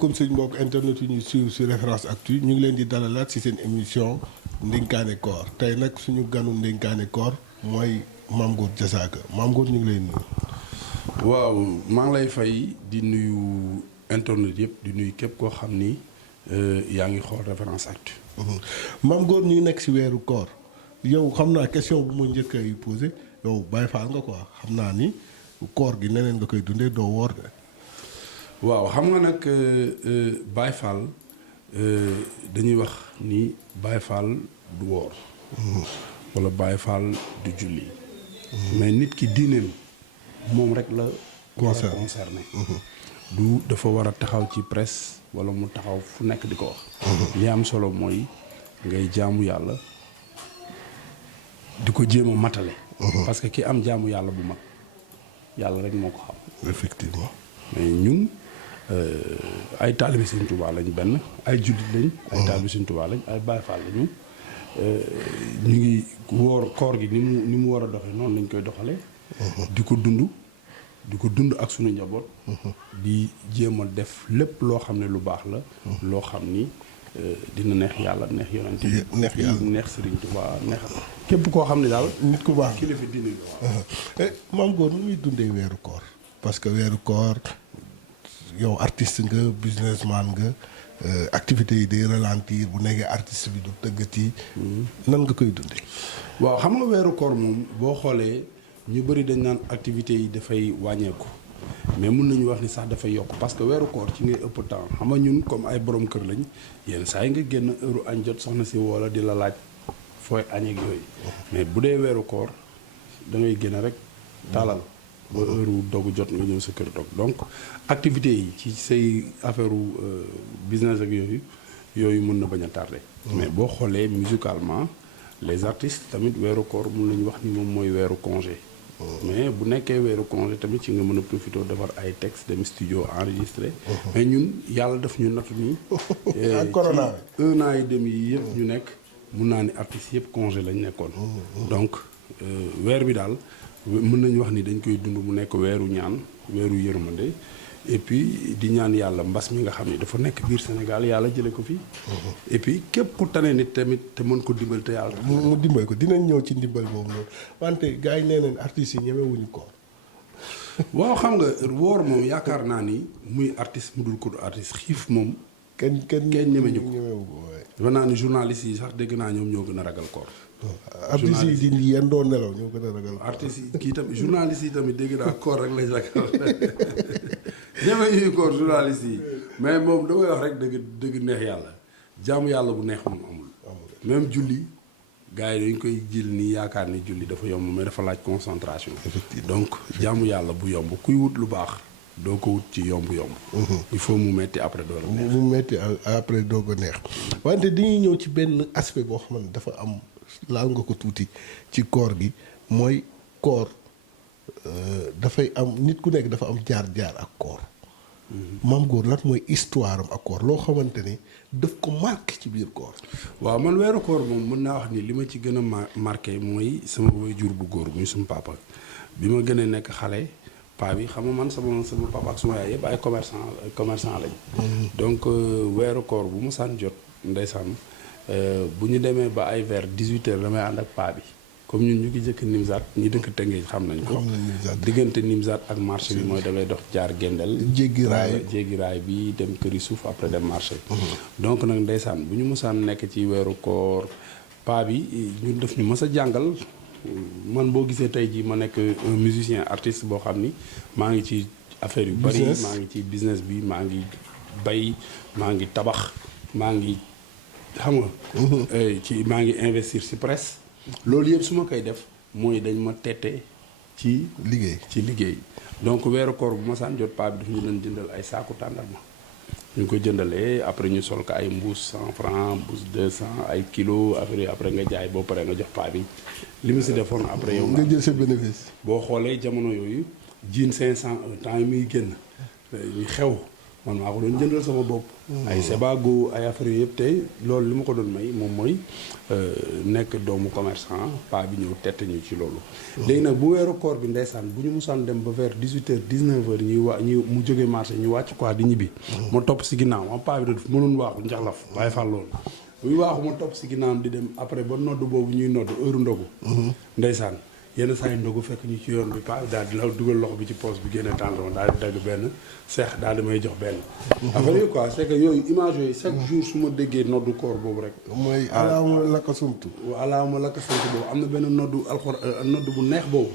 asalaamaaleykum suñu mbokk internet yi ñuy suivre sur Référence Actu ñu ngi leen di dalalaat ci seen émission ndénkaane koor tey nag suñu ganu ndénkaane koor mooy Mame Goor Diazaka Mame Goor ñu ngi lay nuyu. waaw maa ngi lay fay di nuyu internet yëpp di nuyu képp koo xam ni yaa ngi xool Référence Actu. Mame Goor ñu ngi nekk ci weeru koor yow xam naa question bu ma njëkk a posé yow Baye Fall nga quoi xam naa ni koor gi neneen nga koy dundee doo woor de. waaw xam nga nag Baye Fall dañuy wax ni Baye Fall du woor. wala Baye Fall du julli. mais nit ki diineem moom rek la. concerné du dafa war a taxaw ci presse wala mu taxaw fu nekk di ko wax. li am solo mooy ngay jaamu yàlla di ko jéem a matale. parce que ki am jaamu yàlla bu mag yàlla rek moo ko xam. effectivement mais ñun. ay taalibe Sëñ Tuubaa lañ benn ay jullit lañ. ay taalibe Sëñ Tuubaa lañ ay Baay Faal lañu. ñu ngi woor koor gi ni mu war a doxee noonu lañ koy doxalee. di ko dund ak suñu njaboot. di jéem a def lépp loo xam ne lu baax la. loo xam ni dina neex yàlla neex yonent bi. neex yàlla neex Sëriñ Tuubaa neex képp koo xam ne daal. nit ku baax kilifa diine la. Mame Goor nu muy dundee weeru koor parce que weeru koor. yow artiste nga businessman nga activités yi day ralentir bu nekkee artiste bi du tëggati. nan nga koy dundee. waaw xam nga weeru koor moom boo xoolee ñu bëri dañ naan activités yi dafay wàññeeku mais mun nañu wax ni sax dafay yokk parce que weeru koor ci ngay ëpp temps xam nga ñun comme ay borom kër lañ yenn saa yi nga génn heure añ jot soxna si wala di la laaj fooy añ ak yooyu mais bu dee weeru koor da ngay génn rek taalal. ba heure dogu jot nga ñëw sa kër dog donc activités yi ci say affaire business ak yooyu mën na bañ a tardé. mais boo xoolee musicalement les artistes tamit weeru koor mun nañu wax ni moom mooy weeru congé. mais bu nekkee weeru congé tamit ci nga mën a profité defar ay textes dem studio enregistré. mais ñun yàlla daf ñu nattu nii. ak corona ci 1 an et demi yi yëpp ñu nekk mun naa ni artistes yëpp congé lañ nekkoon. donc weer bi daal. mën nañu wax ni dañ koy dund mu nekk weeru ñaan weeru yërmande et puis di ñaan yàlla mbas mi nga xam ne dafa nekk biir Sénégal yàlla jële ko fi. et puis képp ku tane nit tamit te mën ko dimbal te yàlla. mu dimbal ko dinañ ñëw ci ndimbal boobu noonu wante gars yi nee nañ artistes yi ñemewuñu ko. waaw xam nga woor moom yaakaar naa ni muy artiste mu dul ko artiste xiif moom. kenn ñemeñu ko ñemewu ko waaye. dafa naa ni journaliste yi sax dégg naa ñoom ñoo gën a ragal koor. artistes yi di yendoo nelaw ñoo gën a ragal. artistes yi kii tamit journalistes yi tamit dégg naa koor rek lañ ragal ñeme ñuy koor journalistes yi mais moom damay wax rek dëgg neex yàlla jaamu yàlla bu neex moom amul. même julli gars yi dañ koy jël nii yaakaar ni julli dafa yomb mais dafa laaj concentration. donc jaamu yàlla bu yomb kuy wut lu baax doo ko wut ci yomb-yomb. il faut mu metti après doo la neex. mu metti après doo ko neex wante dañuy ñëw ci benn aspect boo xam ne dafa am. laal nga ko tuuti ci koor gi mooy koor dafay am nit ku nekk dafa am jaar-jaar ak koor. Mame Goor lan mooy histoire am ak koor loo xamante ni daf ko marqué ci biir koor. waaw man weeru koor moom mën naa wax ni li ma ci gën a marqué mooy sama waajur bu góor muy suñu papa bi ma gën a nekk xale paa bi xam nga man sama papa ak suma yaay yëpp ay commerçant lañ. donc weeru koor bu mu saan jot ndeysaan. bu ñu demee ba ay vers 18 heures damay ànd ak paa bi comme ñun ñu ngi jëkk Nimzaat ñi dëkk Tëngéej xam nañ ko. diggante Nimzaat ak marché bi mooy damay dox jaar Gendel. jéggi raay bi dem këri suuf après dem marché. donc nag ndeysaan bu ñu mosaan nekk ci weeru koor paa bi ñun def ñu mës a jàngal man boo gisee tey jii ma nekk un musicien artiste boo xam ni maa ngi ci affaire yu bari maa ngi ci business bi maa ngi bay maa ngi tabax maa ngi. xam nga. ci maa ngi investir ci presse. loolu yëpp su ma koy def mooy dañ ma tette ci liggéey donc weeru koor bu ma saan jot paa bi daf ñu doon jëndal ay saaku tàndarma ñu ko jëndalee après ñu sol ko ay mbuus 100 francs mbuus 200 ay kilos après nga jaay boo paree nga jox paa bi li mu si defoon après yow nga jël sa bénéfice. boo xoolee jamono yooyu jiin 500 temps yi muy génn ñu xew man maa ko doon jëndal sama bopp. ay Sebago ay affaire yooyu yëpp tey loolu li ma ko doon may moom mooy nekk doomu commerçant paa bi ñëw tett ñu ci loolu. léegi nag bu weeru koor bi ndeysaan bu ñu musaan dem ba vers 18h 19h ñuy mu jógee marché ñu wàcc quoi di ñibbi. ma topp si ginnaaw ma paa bi dafa mënoon waaxu njaxlaf bàyyi fal loolu. buy waaxu ma topp si ginnaawam di dem après ba nodd boobu ñuy nodd heure ndogu. ndeysaan yenn saa yi ndogu fekk ñu ci yoon bi paa daal di la dugal loxo bi ci poche bi génne tàndoon daal di dagg benn seex daal di may jox benn. affaire yi quoi c'est que yooyu image yooyu chaque jour su ma déggee noddu koor boobu rek. mooy alaama lakka sumtu. alaama lakka sumtu boobu am na benn noddu nodd bu neex boobu.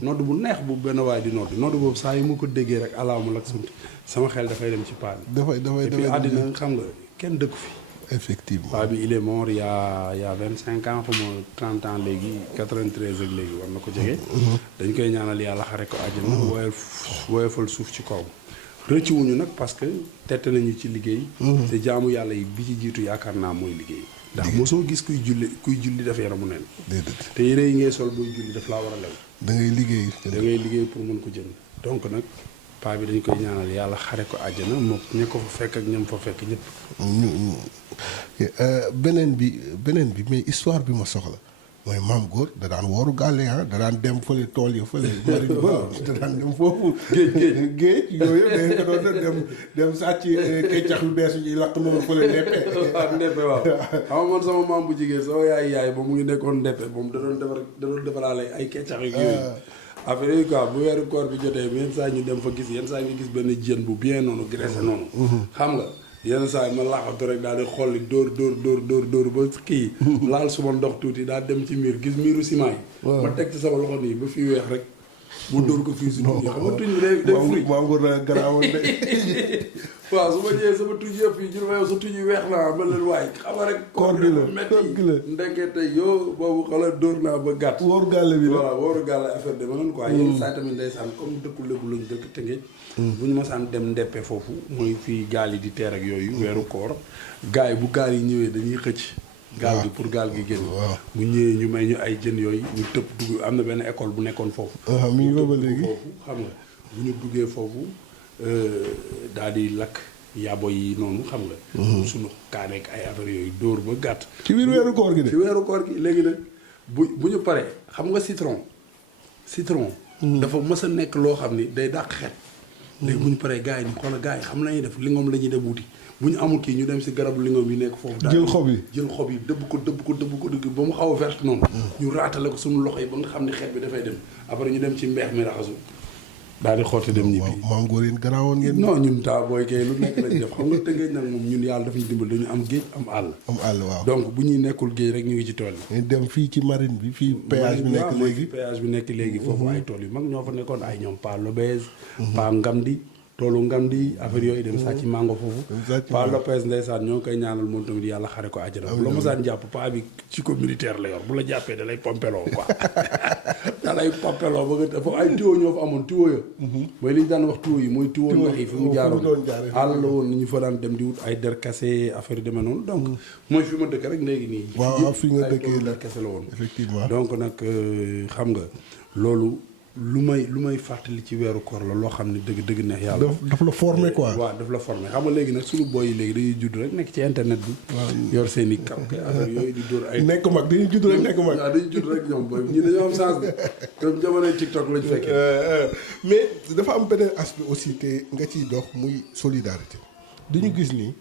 nodd bu neex bu benn waay di nodd boobu saa yu ma ko déggee rek alaama lakka sumtu sama xel dafay dem ci paa bi. dafay et puis àddina xam nga kenn dëkku fi. effectivement paa bi il est mort il y a 25 ans xaw ma 30 ans léegi 93 ak léegi war na ko jege. dañ koy ñaanal yàlla xare ko àjjana. woyofal suuf ci kaw. rëcc wuñu nag parce que tette nañu ci liggéey. te jaamu yàlla yi bi ci jiitu yaakaar naa mooy liggéey. ndax mosoo gis kuy julli def yaramu neen. te yére yi ngay sol booy julli daf laa war a lew. da ngay liggéey pour mën ko jënd donc nag. paa bi dañ koy ñaanal yàlla xare ko àjjana moom ña ko fa fekk ak ñam fa fekk ñëpp. beneen bi mais histoire bi ma soxla mooy maam góor da daan wooru gàlle da daan dem fële tool yi fële. waaw da daan dem foofu. géej yooyu yëpp da nga doon dem sàcc keccax yu bees yi lakk noonu fële ndeppe. waaw ndeppe waaw. xam nga man sama maam bu jigéen sama yaay ba mu ngi nekkoon ndeppe moom da doon defaraale ay keccax yu yooyu. affaire yi quoi bu weeru koor bi jotee yenn saa ñu dem fa gis yenn saa nga gis benn jën bu bien noonu graissé noonu. xam nga yenn saa yi ma laaxatu rek daal di xolli dóor ba kii. laal suma ndox tuuti daal dem ci miir gis miiru ciment yi. ma teg ci sama loxo nii ba fii weex rek. mu dóor ko fii si tuuti xam nga tuñ bi day fruit. maa ngi ko garaawoon de. waaw su ma ñëwee sama tuj yëpp yi jur ma yow sa tuj yi weex naa ma leen waay xam nga rek. koor gi la ndekete yoo boobu xoolal dóor naa ba gàtt. wóoru gàlle bi la waaw wóoru gàlle affaire de ma noonu quoi. yenn saa tamit ndeysaan comme dëkku lébu lañ dëkk Tëngéej. bu ñu masaan dem ndeppe foofu mooy fii gaal yi di teer ak yooyu. weeru koor gars yi bu gaal yi ñëwee dañuy xëcc. gaal gi pour gaal gi génn. bu ñëwee ñu may ñu ay jën yooyu ñu tëb dugg am na benn école bu nekkoon foofu. mi ngi ba léegi foofu xam nga bu ñu duggee foofu daal di lakk yabo yi noonu xam nga. suñu kaaneek ay affaire yooyu dóor ba gàtt. ci biir weeru koor gi de. ci weeru koor gi léegi nag bu ñu paree xam nga citron. dafa mës a nekk loo xam ni day dàq xet. léegi bu ñu paree gars yi ni xoolal gars yi xam nañuy def lingom la ñuy dem wuti. bu ñu amul kii ñu dem si garabu lingom yi nekk foofu. jël xob yi dëbb ko ba mu xaw a verte noonu. ñu raatale ko suñu loxo yi ba nga xam ne xet bi dafay dem après ñu dem ci mbeex mi raxasu daal di xooti dem ñibbi. maam góor yéen garaawoon ngeen. non ñun taa booy kay lu nekk lañ def xam nga Tëngéej nag moom ñun yàlla dafa ñu dimbal dañu am géej am àll. waaw donc bu ñuy nekkul géej rek ñu ngi ci tool yi. ñu dem fii ci marine bi fii péage bi nekk léegi. foofu ay tool yu mag ñoo fa nekkoon ay ñoom Pa Lopez. Pa Ngamdi toolu Ngamdi affaire yooyu dem sàcc mango foofu. Pa Lopez ndeysaan ñoo ngi koy ñaanal moom tamit yàlla xare ko àjjana. bu la mosaan jàpp pa bi ci ko militaire la yor bu la jàppee da lay pompeloo quoi da lay pompeloo ba nga dafa ay tuyau ñoo fa amoon tuyau ya. mooy li ñu daan wax tuyau yi mooy tuyau ndox yi fi mu jaaroon àll la woon ni ñu fa daan dem di wut ay der kase affaire yi demee noonu donc mooy fi ma dëkk rek léegi nii. waaw fi nga dëkkee der kase la woon. effectivement donc nag xam nga loolu. lu may fàttali ci weeru koor la loo xam ne dëgg neex yàlla. daf la formé quoi. waaw daf la formé xam nga léegi nag suñu boy yi léegi dañuy judd rek nekk ci internet bi. yor seen i kàpp affaire yooyu di dóor ay. nekk mag dañuy judd rek nekk mag. waaw dañuy judd rek ñoom boy ñi dañoo am chance de comme jamonoy TikTok lañ fekkee. mais dafa am beneen aspect aussi te nga ciy dox muy solidarité. dañu gis ni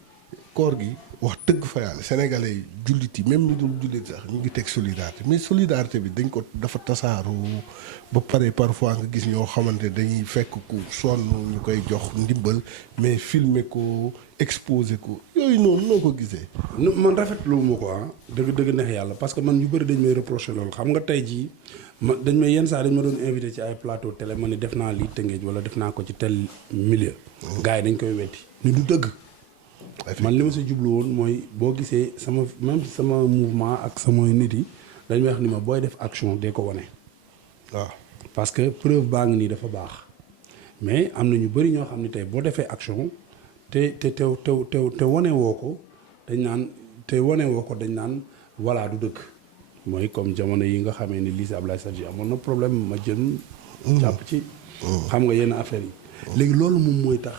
koor gi wax dëgg fa yàlla sénégalais yi jullit yi même ñu dul jullit sax ñu ngi teg solidarité mais solidarité bi dañ ko dafa tasaaru ba pare parfois nga gis ñoo xamante dañuy fekk ku sonn ñu koy jox ndimbal mais filmer ko exposer ko yooyu noonu noo ko gisee. man rafetlu ma ko dëgg neex yàlla parce que man ñu bëri dañ may reprocher loolu xam nga tey jii dañ may yenn saa dañ ma doon invité ci ay plateau télé ma ne def naa lii Tëngéej wala def naa ko ci tel milieu. gars yi dañ koy wetti ni du dëgg. man li ma si jublu woon mooy boo gisee sama mouvement ak sama nit yi dañuy wax ni ma booy def action dee ko wane. waaw parce que preuve baa ngi nii dafa baax mais am na ñu bëri ñoo xam ne tey boo defee action te wane woo ko dañ naan voilà du dëkk mooy comme jamono yi nga xamee ni lycée Ablaye Sadji amoon na problème ma jëm. jàpp ci. xam nga yenn affaires yi. léegi loolu moom mooy tax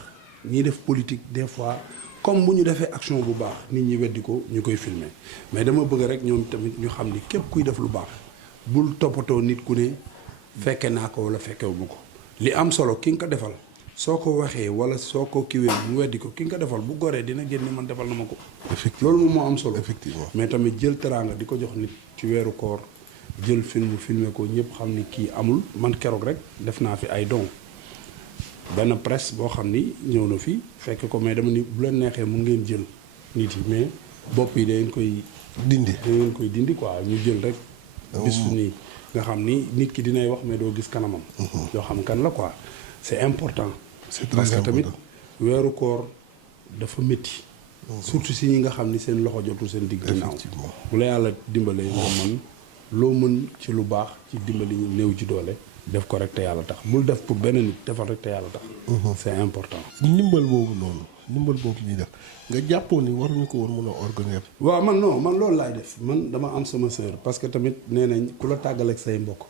ñiy def politique des fois comme bu ñu defee action bu baax nit ñi weddi ko ñu koy filmer mais dama bëgg rek ñoom tamit ñu xam ni képp kuy def lu baax bul toppatoo nit ku ne fekke naa ko wala fekkewu ma ko li am solo ki nga ko defal soo ko waxee wala soo ko kiwee mu weddi ko ki nga ko defal bu goree dina génne man defal na ma ko. effectivement loolu moom moo am solo. effectivement mais tamit jël teraanga di ko jox nit ci weeru koor jël filmer ko ñëpp xam ni kii amul man keroog rek def naa fi ay don benn presse boo xam ni ñëw na fi fekk ko mais dama ni bu leen neexee mun ngeen jël nit yi mais bopp yi da ngeen koy. dindi quoi ñu jël rek. bisu nii nga xam ni nit ki dinay wax mais doo gis kanamam. yoo xam kan la quoi c'est important. c'est très parce que important tamit weeru koor dafa métti. surtout si ñi nga xam ni seen loxo jotul seen digg ginnaaw. effectivement bu la yàlla dimbalee nga mën loo mën ci lu baax ci dimbali ñu néew ci doole def ko rek te yàlla tax bul def pour benn nit defal rek te yàlla tax. c'est important. ndimbal boobu ñuy def nga jàppoon ni waruñu ko woon mën a organiser. waaw man non man loolu laay def man dama am sama sœur parce que tamit nee nañ ku la tàggaleeg say mbokk.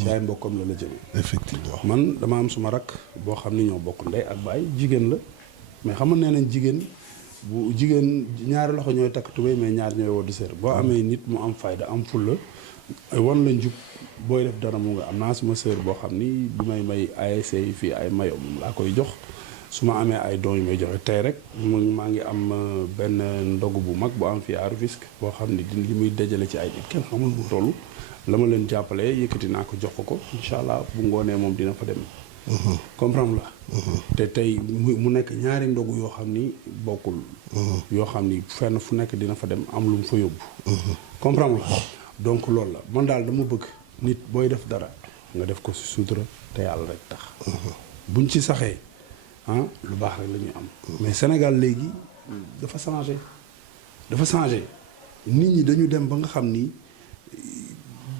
ci ay mbokkam la jëmee. effectivement man dama am suma rakk boo xam ni ñoo bokk ndey ak baay jigéen la mais xam nga nee nañ jigéen ñaari loxo ñooy takk tubéy mais ñaar ñooy woddu sër boo amee nit mu am fayda am fulla wan la njub booy def dara mu nga am naa suma sœur boo xam ni bi may ASC yi fii ay mayo moom laa koy jox su ma amee ay dons yu may joxe tey rek maa ngi am benn ndogu bu mag bu am fii à Rufisque boo xam ni li muy dajale ci ay nit kenn xamul mu toll la ma leen jàppalee yëkkati naa ko jox ko incha allah bu ngoonee moom dina fa dem. comprendre la. te tey mu nekk ñaari ndogu yoo xam ni bokkul. yoo xam ni fenn fu nekk dina fa dem am lu mu fa yóbbu. comprendre la donc loolu la man daal dama bëgg nit booy def dara nga def ko ci sutura te yàlla rek tax. buñ ci saxee lu baax rek la ñuy am. mais Sénégal léegi dafa changé nit ñi dañu dem ba nga xam ni.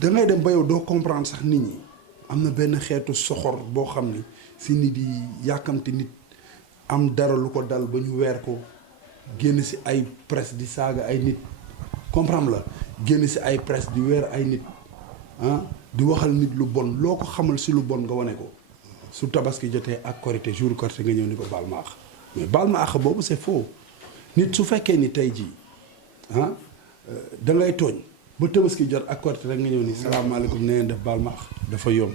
da ngay dem ba yow doo comprendre sax nit ñi am na benn xeetu soxor boo xam ni si nit yi yàkkamte nit am dara lu ko dal ba ñu weer ko génn si ay presse di saaga ay nit comprendre la génn si ay presse di weer ay nit di waxal nit lu bon loo ko xamal si lu bon nga wane ko su tabaski jotee ak korité jour korité nga ñëw ni ko baal ma àq mais baal ma àq boobu c'est faux nit su fekkee ni tey jii da ngay tooñ ba tabaski jot ak korité rek nga ñëw ni salaamaaleykum na ngeen def baal ma dafa yomb.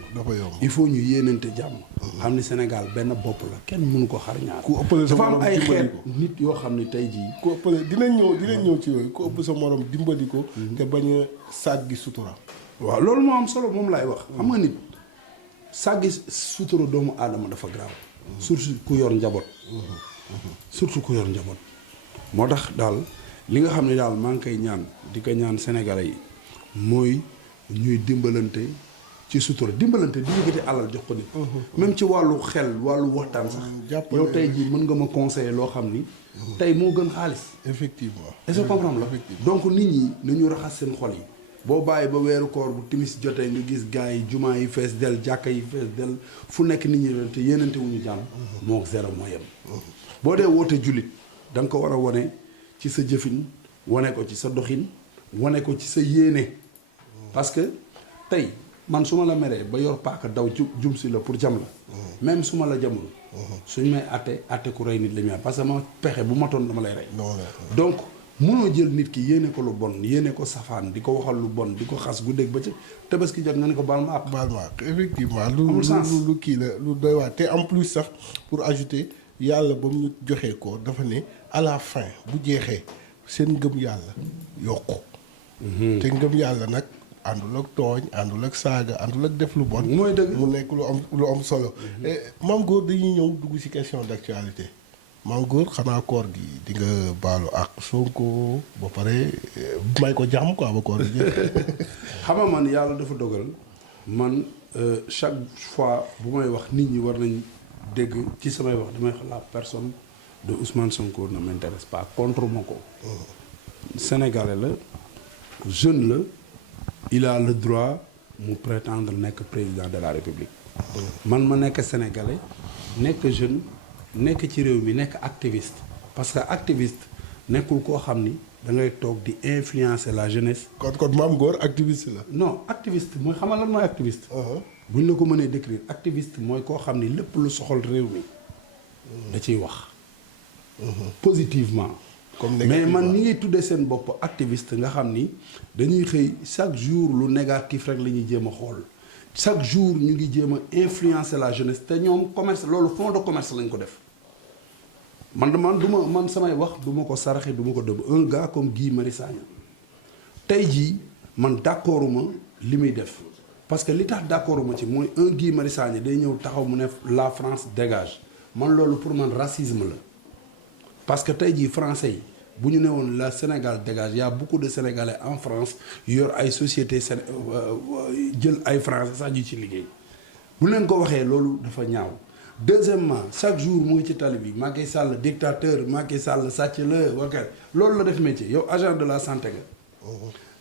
il faut ñu yéenante jàmm. xam ni Sénégal benn bopp la kenn mënu ko xar ñaar. ku ëppale sa morom dafa am ay xeet nit yoo xam ni tey jii. ku ëppale dinañ ñëw ci yooyu ku ëpp sa morom dimbali ko. te bañ a sàggi sutura. waaw loolu moo am solo moom laay wax. xam nga nit sàggi sutura doomu aadama dafa grave. surtout ku yor njaboot. moo tax daal. li nga xam ne daal maa ngi koy ñaan di ko ñaan sénégalais yi mooy ñuy dimbalante ci sutura dimbalante di yëkkati alal jox ko nit. même ci wàllu xel wàllu waxtaan sax. yow tey jii mën nga ma conseiller loo xam ni. tey moo gën xaalis. effectivement est-ce que comprendre la donc nit ñi nañu raxas seen xol yi. boo bàyyi ba weeru koor bu timis jotee nga gis gars yi jumaa yi fees del jàkka yi fees del fu nekk nit ñi te yéenante wuñu jàmm. moo zéro moo yem. boo dee woote jullit da nga ko war a wone ci sa jëfin wane ko ci sa doxin wane ko ci sa yéene parce que tey man su ma la meree ba yor paaka daw jum si la pour jam la même su ma la jamul suñ may atte ku rey nit la ñu parce que ma pexe bu matoon dama lay rey donc mënoo jël nit ki yéene ko lu bon yéene ko safaan di ko waxal lu bon di ko xas guddeeg ba ca tabaski jot nga ne ko baal ma àq effectivement lu kii la lu doy waar te en plus sax pour ajouter yàlla ba mu ñu joxee ko dafa ne à la fin bu jeexee seen ngëm yàlla yokku te ngëm yàlla nag àndul ak tooñ àndul ak saaga àndul ak def lu bon mooy dëgg mu nekk lu am solo Mame Goor dañuy ñëw dugg ci question d'actualité Mame Goor xanaa koor gi di nga baalu ak Sonko ba pare may ko jàmm quoi ba koor gi xam nga man yàlla dafa dogal man chaque fois bu may wax nit ñi war nañ dégg ci samay wax damay wax la personne de Ousmane Sonko ne m'intéresse pas contre ma ko sénégalais la jeune la il a le droit mu prétendre nekk président de la république man ma nekk sénégalais nekk jeune nekk ci réew mi nekk activiste parce que activiste nekkul koo xam ni da ngay toog di influencer la jeunesse. kon Mame Goor activiste la. non activiste mooy xamal lan mooy activiste. buñ la ko mënee décrire activiste mooy koo xam ni lépp lu soxal réew mi da ciy wax. positivement. comme mais man ñi ngi tuddee seen bopp activiste nga xam ni dañuy xëy chaque jour lu négatif rek la ñuy jéem a xool chaque jour ñu ngi jéem a influencer la jeunesse te ñoom commerce loolu fond de commerce lañ ko def. man samay wax du ma ko saraxe du ma ko dëbb un gars comme Guy Marius Sagna tey jii man d'accorduma li muy def parce que li tax d'accorduma ci mooy un Guy Marius Sagna day ñëw taxaw mu ne la France dégage man loolu pour man racisme la parce que tey jii français yi bu ñu ne woon la Sénégal dégage y a beaucoup de Sénégalais en France yor ay sociétés jël ay français sax ñu ci liggéey bu leen ko waxee loolu dafa ñaaw. Deuxièmement chaque jour mu ngi ci tali bi Macky Sall dictateur Macky Sall sàcc la wakar loolu la def métier yow agent de la santé nga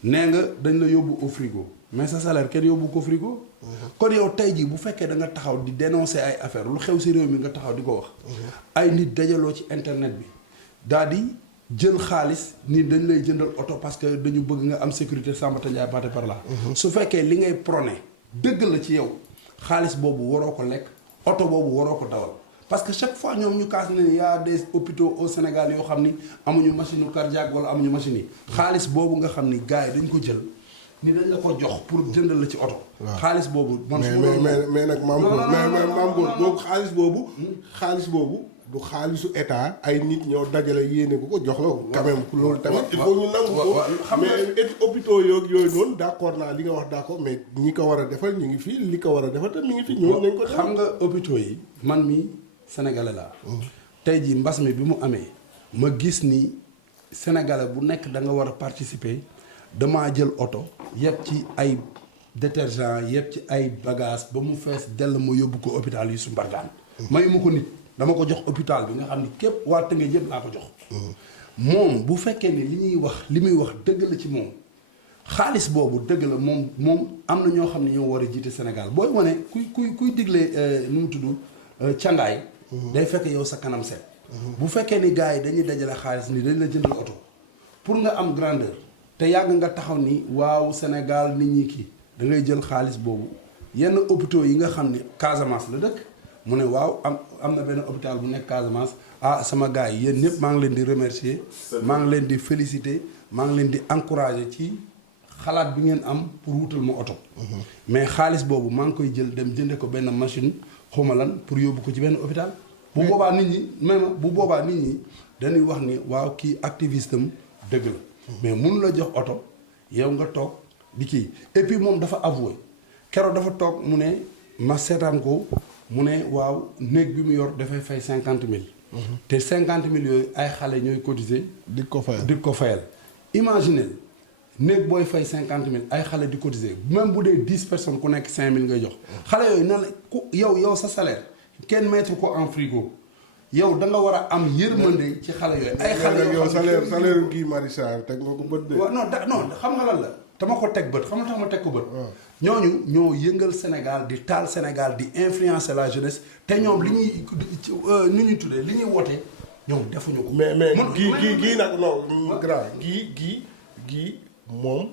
nee nga dañ la yóbbu au frigo mais sa salaire kenn yóbbu ko frigo kon yow tey jii bu fekkee da nga taxaw di dénoncer ay affaire lu xew si réew mi nga taxaw di ko wax ay nit dajaloo ci internet bi daal di jël xaalis ni dañ lay jëndal oto parce que dañu bëgg nga am sécurité Sambata Ndiaye paate par là su fekkee li ngay prôné dëgg la ci yow xaalis boobu waroo ko lekk oto boobu waroo ko dawal parce que chaque fois ñoom ñu kaas ne y a des hôpitaux au Sénégal yoo xam ni amuñu machine cardiaque wala amuñu machine yi xaalis boobu nga xam ni gars yi dañ ko jël ni dañ la ko jox pour jëndal la ci oto xaalis boobu man mais nag maam góor boobu xaalis boobu du xaalisu état ay nit ñoo dajale yéene ko jox la quand même loolu tamit il faut ñu nangu ko mais hôpitaux yooyu noonu d'accord naa li nga wax d'accord mais ñi ko war a defal ñu ngi fii li ko war a defal te mi ngi fi ñoo nañ ko xam nga hôpitaux yi man mi sénégalais laa tey jii mbas mi bi mu amee ma gis ni sénégalais bu nekk da nga war a participer damaa jël oto yëpp ci ay détergent yëpp ci ay bagages ba mu fees dell ma yóbbu ko hôpital Youssou Mbargane mayu ma ko nit dama ko jox hôpital bi nga xam ni képp waa Tëngéej yëpp laa ko jox moom bu fekkee ni li muy wax dëgg la ci moom xaalis boobu dëgg la moom am na ñoo xam ne ñoo war a jiite Sénégal booy wane kuy diglee nu mu tudd cangaay day fekk yow sa kanam seet bu fekkee ni gars yi dañuy dajale xaalis ni dañ la jëndal oto pour nga am grandeur te yàgg nga taxaw ni waaw Sénégal nit ñi kii da ngay jël xaalis boobu yenn hôpitaux yi nga xam ne Casamance la dëkk mu ne waaw am na benn hôpital bu nekk Casamance sama gars yi yéen ñëpp maa ngi leen di remercier maa ngi leen di féliciter maa ngi leen di encourager ci xalaat bi ngeen am pour wutal ma oto mais xaalis boobu maa ngi koy jël dem jënde ko benn machine xawma lan pour yóbbu ko ci benn hôpital bu boobaa nit ñi même bu boobaa nit ñi dañuy wax ni waaw kii activiste am dëgg la mais mënu la jox oto yow nga toog di kii et puis moom dafa avoué keroog dafa toog mu ne ma seetaan ko mu ne waaw néeg bi mu yor dafay fay 50 000 te 50 000 yooyu ay xale ñooy cotiser di ko fayal imaginez néeg booy fay 50 000 ay xale di cotiser même bu dee 10 personnes ku nekk 5 000 ngay jox xale yooyu nan la ku yow sa salaire kenn mettre ko en frigo yow da nga war a am yërmande ci xale yooyu. ay xale yoo xam ne salaire Guy Marius Sagna teg nga ko bët de. waaw non xam nga lan la dama ko teg bët xam nga tax ma teg ko bët. ñooñu ñoo yëngal Sénégal di taal Sénégal di influencer la jeunesse te ñoom li ñuy nu ñuy tuddee li ñuy wote ñoom defuñu ko. mais gii nag non grand gii moom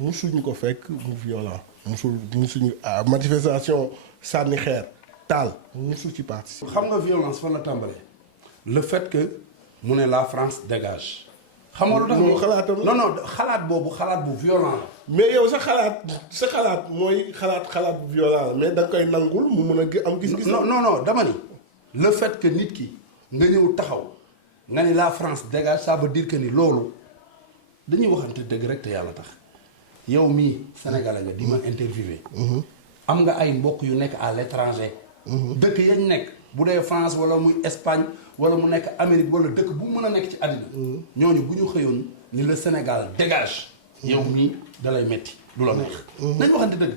musuñu ko fekk mu violent musuñu manifestation sànni xeer taal musu ci participer. xam nga violence fan la tàmbalee le fait que mu ne la France dégage. xam nga lu tax xalaatam non xalaat boobu xalaat bu violent la. mais yow sa xalaat mooy xalaat bu violent la mais da nga koy nangul mu mun a am gis-gis. non dama ni le fait que nit ki nga ñëw taxaw nga ni la France dégage ça veut dire que ni loolu dañuy waxante dëgg rek te yàlla tax yow mii sénégalais nga di ma interviewé. am nga ay mbokk yu nekk à l'étranger. dëkk yañ nekk bu dee France wala muy Espagne wala mu nekk Amérique wala dëkk bu mën a nekk ci àddina. ñooñu bu ñu xëyoon ni le Sénégal dégage. yow mii dalay metti du la neex. nañ waxante dëgg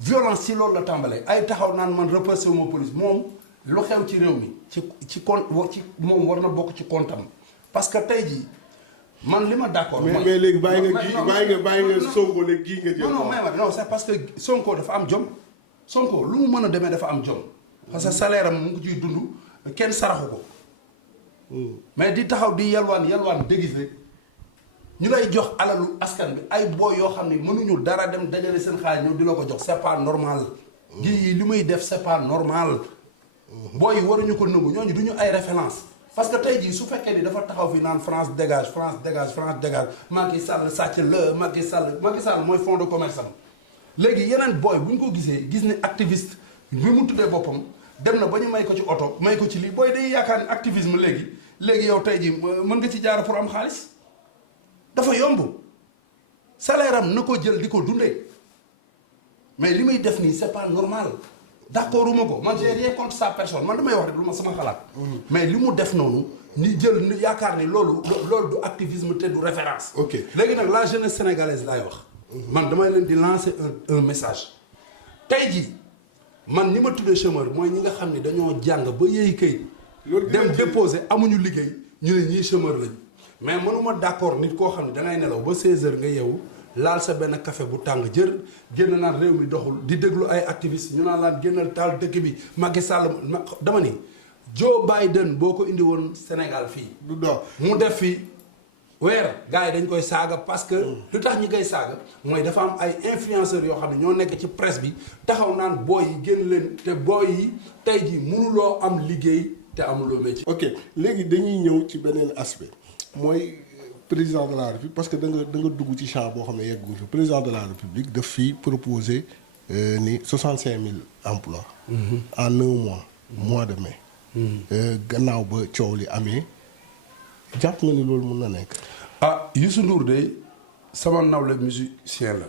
violence ci loolu la tàmbalee ay taxaw naan man repressé wu ma police moom lu xew ci réew mi ci moom war na bokk ci comptam parce que tey jii man li ma d'accord. mais léegi bàyyi nga Sonko léegi kii nga jël. non c'est parce que Sonko dafa am jom. Sonko lu mu mën a demee dafa am jom parce que salaire am mu ngi ciy dund kenn saraxu ko mais di taxaw di yalwaan déguisé ñu lay jox alalu askan bi ay booy yoo xam ne mënuñu dara dem dajale seen xaalis ñëw di la ko jox c'est pas normal. gi li muy def c'est pas normal. booy yi waruñu ko nëbbu ñooñu duñu ay référence parce que tey jii su fekkee ni dafa taxaw fi naan France dégage France dégage France dégage Macky Sall sàcc la Macky Sall mooy fond de commerce am léegi yeneen booy bu ñu ko gisee gis ne activiste bi mu tuddee boppam dem na ba ñu may ko ci oto may ko ci lii booy day yaakaar ni activisme léegi yow tey jii mën nga ci jaar pour am xaalis dafa yomb salaire am na ko jël di ko dundee mais li may def nii c'est pas normal d'accord uma ko man j'ai rien contre sa personne man damay wax rek lu ma sama xalaat mais li mu def noonu ni jël ni yaakaar ni loolu du activisme te du référence. ok léegi nag la jeunesse sénégalaise laay wax man damay leen di lancer un message tey jii man ñi ma tuddee chômeur mooy ñi nga xam ne dañoo jàng ba yëy kayit dem déposer amuñu liggéey ñu ne ñii chômeur lañu mais mënuma d'accord nit koo xam ne dangay nelaw ba 16h nga yeewu laal sa benn café bu tàng jër génn naan réew mi doxul di déglu ay activistes ñu naan laan génnal taal dëkk bi Macky Sall dama ni Joe Biden boo ko indi woon Sénégal fii du dox mu def fii weer gars yi dañ koy saaga parce que lu tax ñi koy saaga mooy dafa am ay influenceurs yoo xam ne ñoo nekk ci presse bi taxaw naan booy yi génn leen te booy yi tey ji mënuloo am liggéey te amuloo métier. ok léegi dañuy ñëw ci beneen aspect mooy président de la république parce que da nga dugg ci champ boo xam ne yegguñu fi président de la république daf fi proposer ni 65000 emplois. en 1 mois. mois de mai. gannaaw ba coow li amee jàpp nga ni loolu mun na nekk. ah Youssou Ndour de sama nawle musicien la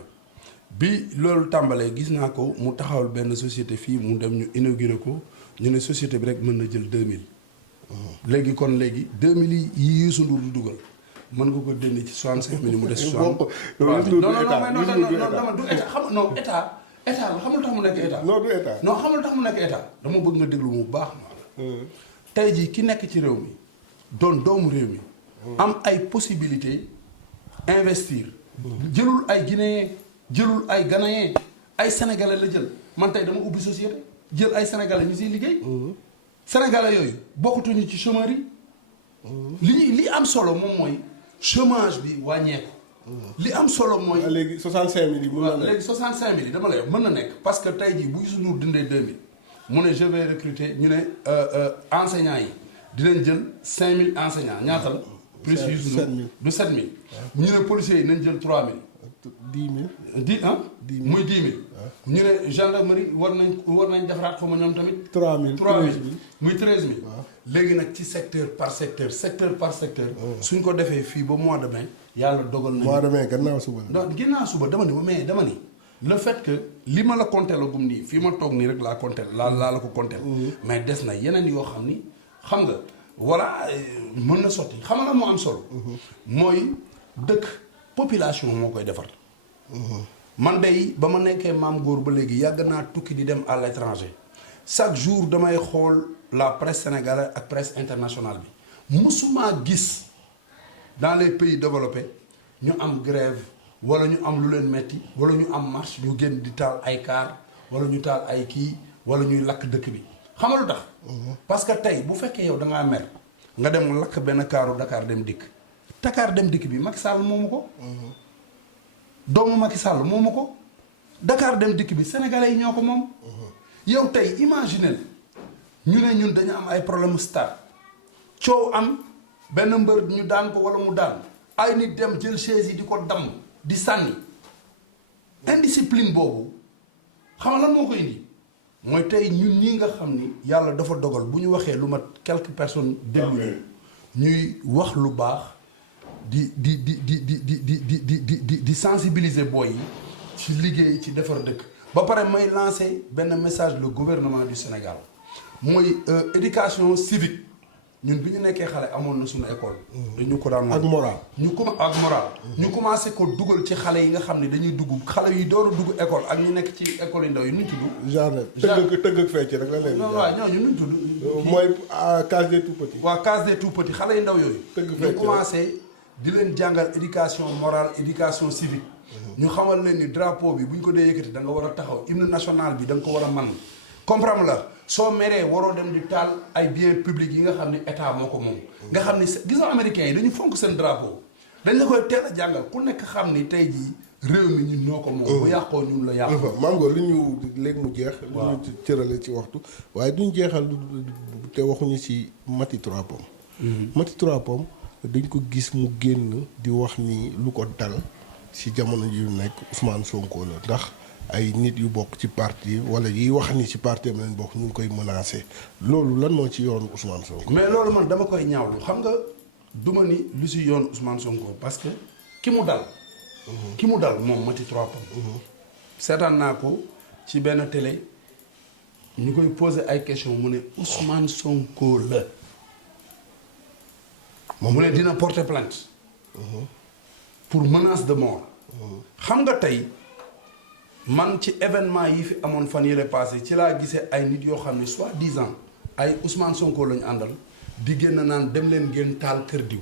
bi loolu tàmbalee gis naa ko mu taxawal benn société fii mu dem ñu inauguré ko ñu ne société bi rek mën na jël 2000. léegi kon léegi 2000 yi Youssou Ndour du dugal mën nga ko dénne ci 65000 mu des. 60 non état la xamul tax mu nekk état. non du état non xamul tax mu nekk état dama bëgg nga déglu mu baax ma. tey jii ki nekk ci réew mi doon doomu réew mi. am ay possibilité investir. jëlul ay guinéen jëlul ay ghanéen ay sénégalais la jël man tey dama ubbi société jël ay sénégalais ñu siy liggéey. sénégalais yooyu bokkatuñu ci chômeurs yi. li am solo moom mooy chômage bi wàññeeku. li am solo mooy. léegi 65000 yi mën na nekk léegi 65000 yi dama lay wax mën na nekk parce que tey jii bu Youssou Ndour dindee 2000 mu ne je vais recruter ñu ne enseignants yi dinañ jël 5000 enseignants ñaata la. plus Youssou Ndour du 7000. ñu ne policiers yi nañ jël 3000. 10000. 10 ah. 10 000 muy 10 000. ñu ne gendarmerie war nañ defaraat fa ma ñoom tamit. 3000 muy 13000. léegi nag ci secteur par secteur suñ ko defee fii ba mois de mai yàlla dogal na. mois de mai gannaaw suba la. non ginnaaw suba dama ni le fait que li ma la compter la gum nii fii ma toog nii rek laa compter laa la ko compter. mais des na yeneen yoo xam ni xam nga voilà mën na sotti xam nga moo am solo. mooy dëkk population moo koy defar. man day ba ma nekkee maam góor ba léegi yàgg naa tukki di dem à l'étranger chaque jour damay xool la presse sénégalaise ak presse internationale bi musuma gis dans les pays développés ñu am grève wala ñu am lu leen metti wala ñu am marche ñu génn di taal ay car wala ñu taal ay kii wala ñuy lakk dëkk bi xam nga lu tax. parce que tey bu fekkee yow da ngaa mer nga dem lakk benn kaaru Dakar dem dikk Dakar dem dikk bi Macky Sall moomu ko. doomu Macky Sall moomu ko Dakar dem dikk bi sénégalais yi ñoo ko moom. yow tey imaginez ñu ne ñun dañu am ay problème stade coow am benn mbër ñu daan ko wala mu daan ay nit dem jël chaise yi di ko damm di sànni indiscipline boobu xam nga lan moo ko indi mooy tey ñun ñii nga xam ni yàlla dafa dogal bu ñu waxee lu mat quelques personnes déglu ñuy wax lu baax di sensibiliser booy yi ci liggéey ci defar dëkk ba pare may lancer benn message le gouvernement du Sénégal mooy éducation civique ñun bi ñu nekkee xale amoon na suñu école. dañu ko daan ak moral. ñu commencé ko dugal ci xale yi nga xam ne dañuy dugg xale yi door a dugg école ak ñu nekk ci école yu ndaw yi nuñ tudd. genre tëgg ak fecc rek la leen. non waaw ñooñu nuñ tudd. mooy case des tout petits. waaw case des tout petits xale yu ndaw yooyu. tëgg fecc ñu commencé di leen jàngal éducation morale éducation civique. ñu xamal leen ni drapeau bi bu ñu ko dee yëkkati da nga war a taxaw hymne national bi da nga ko war a man comprendre la soo meree waroo dem di taal ay biens publics yi nga xam ne état moo ko moom. nga xam ni gis nga américains yi dañu fonk seen drapeau dañ la koy teel a jàngal ku nekk xam ni tey jii réew mi ñun ñoo ko moom. bu yàqoo ñun la yàqoo. mango li ñu léegi mu jeex. waaw li ñu cërale ci waxtu waaye duñ jeexal te waxuñu ci Mati 3 Pommes. Mati Trois Pommes dañ ko gis mu génn di wax ni lu ko dal ci jamono ji nekk Ousmane Sonko la ndax ay nit yu bokk ci parti wala yiy wax ni ci parti am lañ bokk ñu ngi koy menacé loolu lan moo ci yoonu Ousmane Sonko. mais loolu man dama koy ñaawlu xam nga duma ni lu si yoon Ousmane Sonko parce que ki mu dal. ki mu dal moom Mati Trois Pommes. seetaan naa ko ci benn télé ñu koy poser ay question mu ne Ousmane Sonko la. moom mu ne dina porter plainte. pour menace de mort. xam nga tey man ci événement yi fi amoon fan yële passé ci laa gisee ay nit yoo xam ne soi-disant ay Ousmane Sonko lañu àndal di génn naan dem leen ngeen taal kër diw.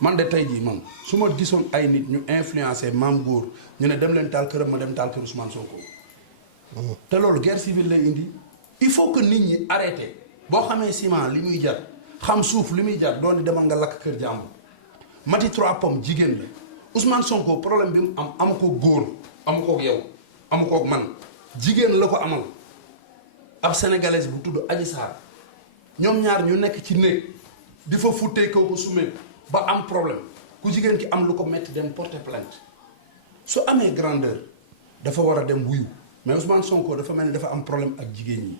man de tey jii man su ma gisoon ay nit ñu influencé maam góor ñu ne dem leen taal këram ma dem taal kër Ousmane Sonko. te loolu guerre civile lay indi. il faut que nit ñi arrêté boo xamee ciment li muy jar xam suuf li muy jar doon di demal nga lakk kër jàmbur. Mati Trois Pommes jigéen la Ousmane Sonko problème bi mu am amu ko góor amu ko yow amu ko man jigéen la ko amal ab sénégalaise bu tudd Adji Sarr ñoom ñaar ñu nekk ci néeg di fa futtee kaw ko sumee ba am problème ku jigéen ki am lu ko metti dem porter plainte su amee grandeur dafa war a dem wuyu mais Ousmane Sonko dafa mel ni dafa am problème ak jigéen ñi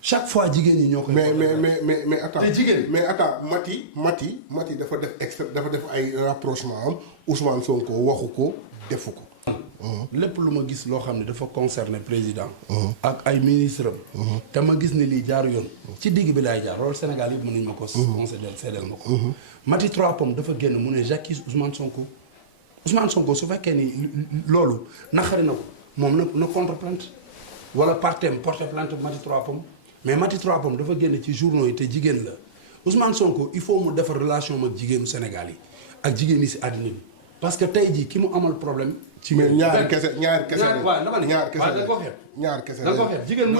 chaque fois jigéen ñi ñoo koy. mais attends te jigéen mais attends Mati dafa def ay rapprochement am Ousmane Sonko waxu ko defu ko. lépp lu ma gis loo xam ne dafa concerner président. ak ay ministre am. te ma gis ne lii jaaru yoon. ci digg bi laay jaar loolu Sénégal yëpp mën nañu ma ko. seedeel ma ko. Mati Trois Pommes dafa génn mu ne j'accuse Ousmane Sonko su fekkee ni loolu naqari na ko moom na contre plainte wala partem porter plainte Mati Trois Pommes mais Mati Trois Pommes dafa génn ci journaux yi te jigéen la Ousmane Sonko il faut mu defar relation ak jigéenu Sénégal yi ak jigéen yi si àddina bi parce que tey jii ki mu amal problème. ci ñaar kese la jigéen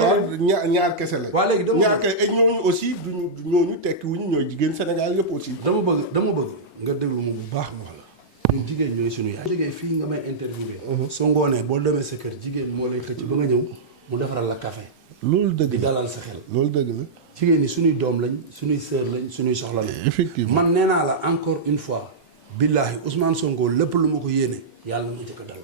ñaar kese la. waa léegi ñaar kese et ñooñu aussi duñu ñooñu tekkiwuñu ñooy jigéen Sénégal yëpp aussi. dama bëgg nga déglu ma bu baax wax la ñun jigéen ñooy suñu yaay. jógee fii nga may interviewé. soo ngoonee boo demee sa kër jigéen moo lay xëcc ba nga ñëw mu defaral la café. loolu dëgg di dalal sa xel. loolu dëgg la. jigéen ñi suñuy doom lañ suñuy sœur lañ suñuy soxla lañ. effectivement man nee naa la encore une fois. billaahi Ousmane Sonko lépp lu ma ko yéene yàlla na ma jëkk a dal.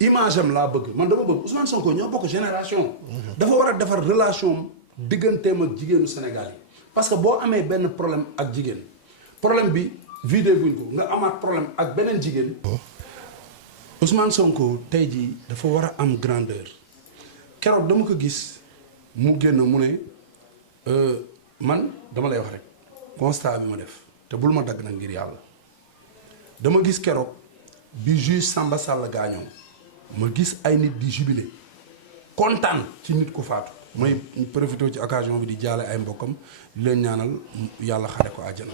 image am laa bëgg man dama bëgg Ousmane Sonko ñoo bokk génération. dafa war a defar relation digganteem ak jigéenu Sénégal yi. parce que boo amee benn problème ak jigéen problème bi vidé buñ ko nga amaat problème ak beneen jigéen. Ousmane Sonko tey jii dafa war a am grandeur keroog dama ko gis mu génn mu ne man dama lay wax rek constat bi ma def te bul ma dagg nag ngir yàlla. dama gis keroog bi juge Samba Sall gaañoo ma gis ay nit di jubilé kontaan ci nit ku faatu may profité ci occasion bi di jaale ay mbokkam di leen ñaanal yàlla xare ko àjjana.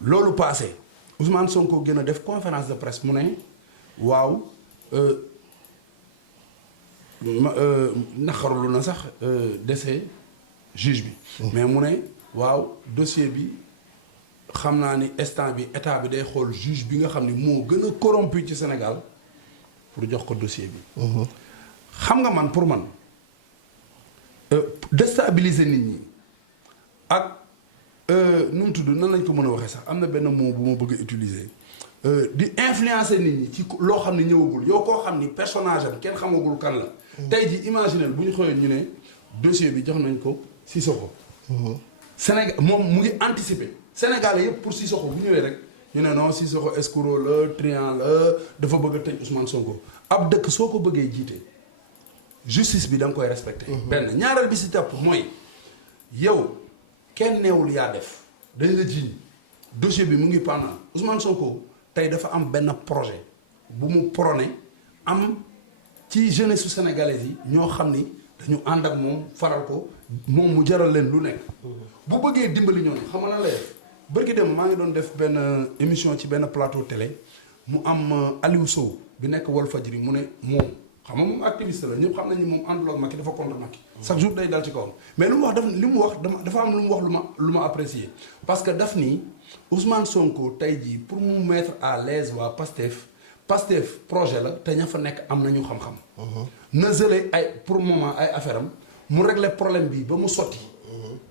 loolu passé Ousmane Sonko gën a def conférence de presse mu ne waaw naqarlu na sax décès juge bi. mais mu ne waaw dossier bi. xam naa ni instant bi état bi day xool juge bi nga xam ni moo gën a corrompu ci Sénégal pour jox ko dossier bi. xam nga man pour man déstabiliser nit ñi ak nu mu tudd nan lañ ko mën a waxee sax am na benn mot bu ma bëgg a utiliser di influencer nit ñi ci loo xam ne ñëwagul yow koo xam ni personnage am kenn xamagul kan la. tey ji imaginel bu ñu xëyoon ñu ne dossier bi jox nañ ko Sissoko. Sénégal moom mu ngi anticiper. Sénégalais yëpp pour Sissoko bu ñëwee rek ñu ne non Sissoko escroc la triant la dafa bëgg a tëj Ousmane Sonko ab dëkk soo ko bëggee jiite justice bi da nga koy respecté. benn ñaareel bi si topp mooy yow kenn neewul yaa def dañ la jiiñ dossier bi mu ngi pendant Ousmane Sonko tey dafa am benn projet bu mu prôné am ci jeunesse su sénégalaise yi ñoo xam ni dañu ànd ak moom faral ko moom mu jaral leen lu nekk. bu bëggee dimbali ñooñu xam nga lan lay def bërki dem maa ngi doon def benn émission ci benn plateau télé mu am Aliou Sow bi nekk Walfadjri mu ne moom xam nga moom activiste la ñëpp xam nañ ni moom àndul ak Macky dafa contre Macky chaque jour day dal ci kawam mais lu mu wax dafa am lu mu wax lu ma apprécié parce que daf ni Ousmane Sonko tey jii pour mu mettre à l'aise waa Pastef projet la te ña fa nekk am nañu xam-xam na jëlee ay pour moment ay affaire am mu régler problème bi ba mu sotti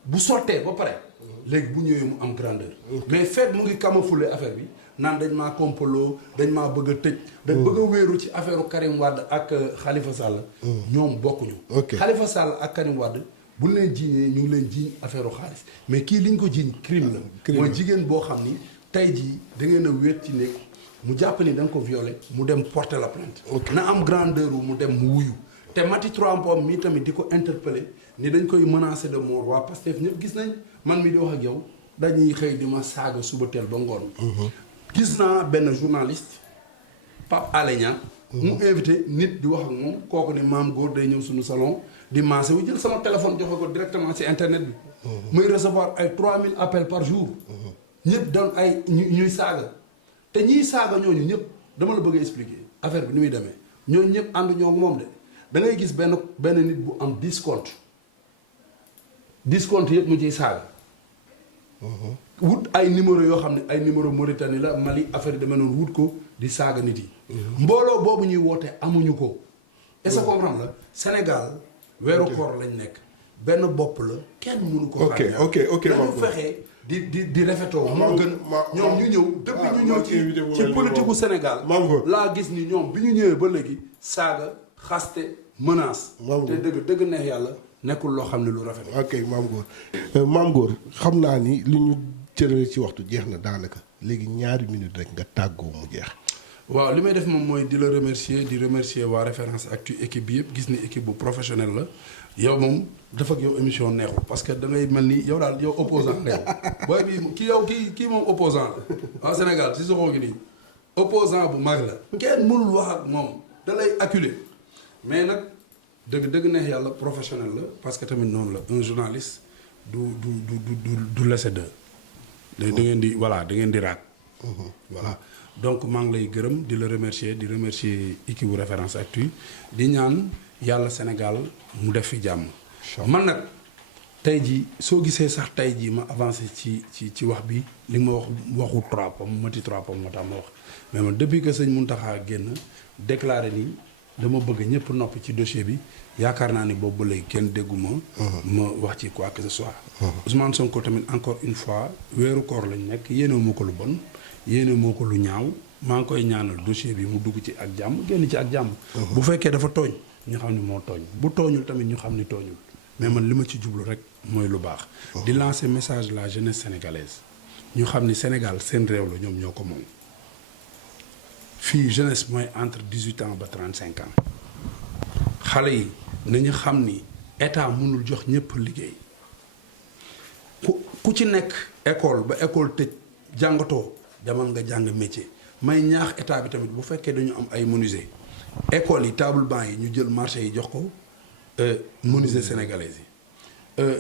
bu sottee ba pare léegi bu ñëwee mu am grandeur. mais fekk mu ngi camoufler affaire bi naan dañ maa complot dañ maa bëgg a tëj. dañ bëgg a wéeru ci affaire Karim Wade ak Khalifa Sall. ñoom bokkuñu. Khalifa Sall ak Karim Wade bu ñu leen jiiñee ñu ngi leen jiiñ affaire xaalis mais kii liñ ko jiiñ crime la. mooy jigéen boo xam ni tey jii da ngeen a wéet ci néeg mu jàpp ni da nga ko violé mu dem porter la plainte. na am grandeur wu mu dem mu wuyu. te Mati Trois-Pommes mii tamit di ko interpellé ni dañ koy menacé de mort waa Pastef ñëpp gis nañ man mi di wax ak yow dañuy xëy di ma saaga suba teel ba ngoon. gis naa benn journaliste Pape Alé Niang mu invité nit di wax ak moom kooku ni Mame Goor day ñëw suñu salon di maase wu jël sama téléphone joxe ko directement ci internet bi. muy recevoir ay 3000 appels par jour. ñëpp doon ay ñuy saaga te ñiy saaga ñooñu ñëpp dama la bëgg a expliquer affaire bi ni muy demee ñooñu ñëpp ànd ñoo moom de. da ngay gis benn nit bu am 10 comptes yëpp mu ciy saaga. wut ay numéro yoo xam ne ay numéro Mauritanie la Mali affaire yi demee noonu wut ko di saaga nit yi. mbooloo boobu ñuy woote amuñu ko. est-ce que comprendre la Sénégal weeru koor lañ nekk benn bopp la kenn mënu ko. ok dañu fexe di rafetoo. moo gën ñoom ñu ñëw. depuis ñu ñëw ci politique gu Sénégal. laa gis ni ñoom bi ñu ñëwee ba léegi saaga. xaste menace. te dëgg neex yàlla nekkul loo xam ne lu rafet. ok Mame Goor xam naa ni li ñu cërale ci waxtu jeex na daanaka léegi ñaari minute rek nga tàggoo mu jeex. waaw li may def moom mooy di la remercier di remercier waa Référence Actu équipe bi yëpp gis ni équipe bu professionnel la yow moom dafa ak yow émission neexul parce que da ngay mel ni yow daal yow opposant nga yow booy bi kii moom opposant la waa Sénégal si soxoo gi nii opposant bu mag la kenn mënul wax ak moom da lay acculer mais nag dëgg neex yàlla professionnel la parce que tamit noonu la un journaliste du laisser de da ngeen di voilà da ngeen di raak voilà donc maa ngi lay gërëm di la remercier di remercier équipe bu Référence Actu di ñaan yàlla Sénégal mu def fi jàmm man nag tey jii soo gisee sax tey jii ma avancé ci wax bi li ma wax waxu Trois-Pommes Mati Trois-Pommes moo tax ma wax mais man depuis que sëñ Mountakha génn déclaré ni dama bëgg ñëpp noppi ci dossier bi yaakaar naa ni boobu ba léegi kenn dégguma ma wax ci quoi que ce soit Ousmane Sonko tamit encore une fois weeru koor lañ nekk yéene moo ko lu bon yéene moo ko lu ñaaw maa ngi koy ñaanal dossier bi mu dugg ci ak jàmm génn ci ak jàmm bu fekkee dafa tooñ ñu xam ni moo tooñ bu tooñul tamit ñu xam ni tooñul mais man li ma ci jublu rek mooy lu baax di lancer message la jeunesse sénégalaise ñu xam ni Sénégal seen réew la ñoom ñoo ko moom fii jeunesse mooy entre 18 ans ba 35 ans xale yi nañu xam ni état mënul jox ñëpp liggéey ku ci nekk école ba école tëj jàngatoo demal nga jàng métier may ñaax état bi tamit bu fekkee dañu am ay menuisier école yi table banc yi ñu jël marché yi jox ko menuisier sénégalais yi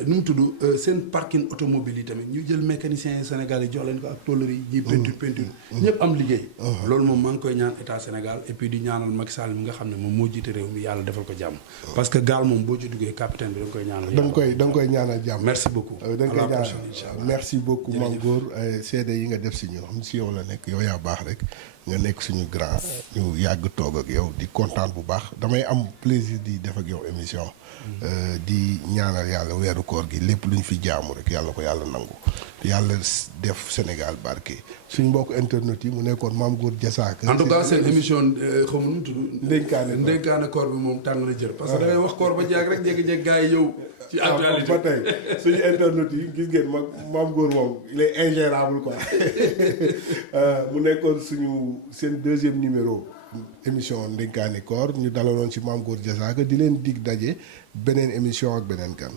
nu mu tudd seen parking automobile yi tamit ñu jël mécanicien yi Sénégal yi jox leen ko ak tôlerie yi ñuy peinture ñëpp am liggéey loolu moom maa ngi koy ñaan état Sénégal et puis di ñaanal Macky Sall mi nga xam ne moom moo jiite réew mi yàlla defal ko jàmm parce que gaal moom boo ci duggee capitaine bi da nga koy ñaanal da nga koy ñaanal jàmm merci beaucoup da nga koy ñaanal merci beaucoup Mame Goor seede yi nga def si ñoo xam si yow la nekk yow yaa baax rek nga nekk suñu grand ñu yàgg toog ak yow di kontaan bu baax damay am plaisir di def ak yow émission di ñaanal yàlla weeru koor gi lépp lu ñu fi jaamu rek yàlla ko yàlla nangu yàlla def Sénégal barke suñ mbokk internet yi mu nekkoon Mame Goor Diazaka en tout cas seen émission xaw ma nu mu tudd ndénkaane koor bi moom tàng na jër parce que da ngay wax koor ba jaag rek jékki-jékki gars yi yow ci actualité ba tey suñu internet yi gis ngeen Mame Goor moom il est ingérable quoi mu nekkoon seen deuxième numéro émission ndénkaane koor ñu dalaloon ci Mame Goor Diazaka di leen dig daje beneen émission ak beneen gan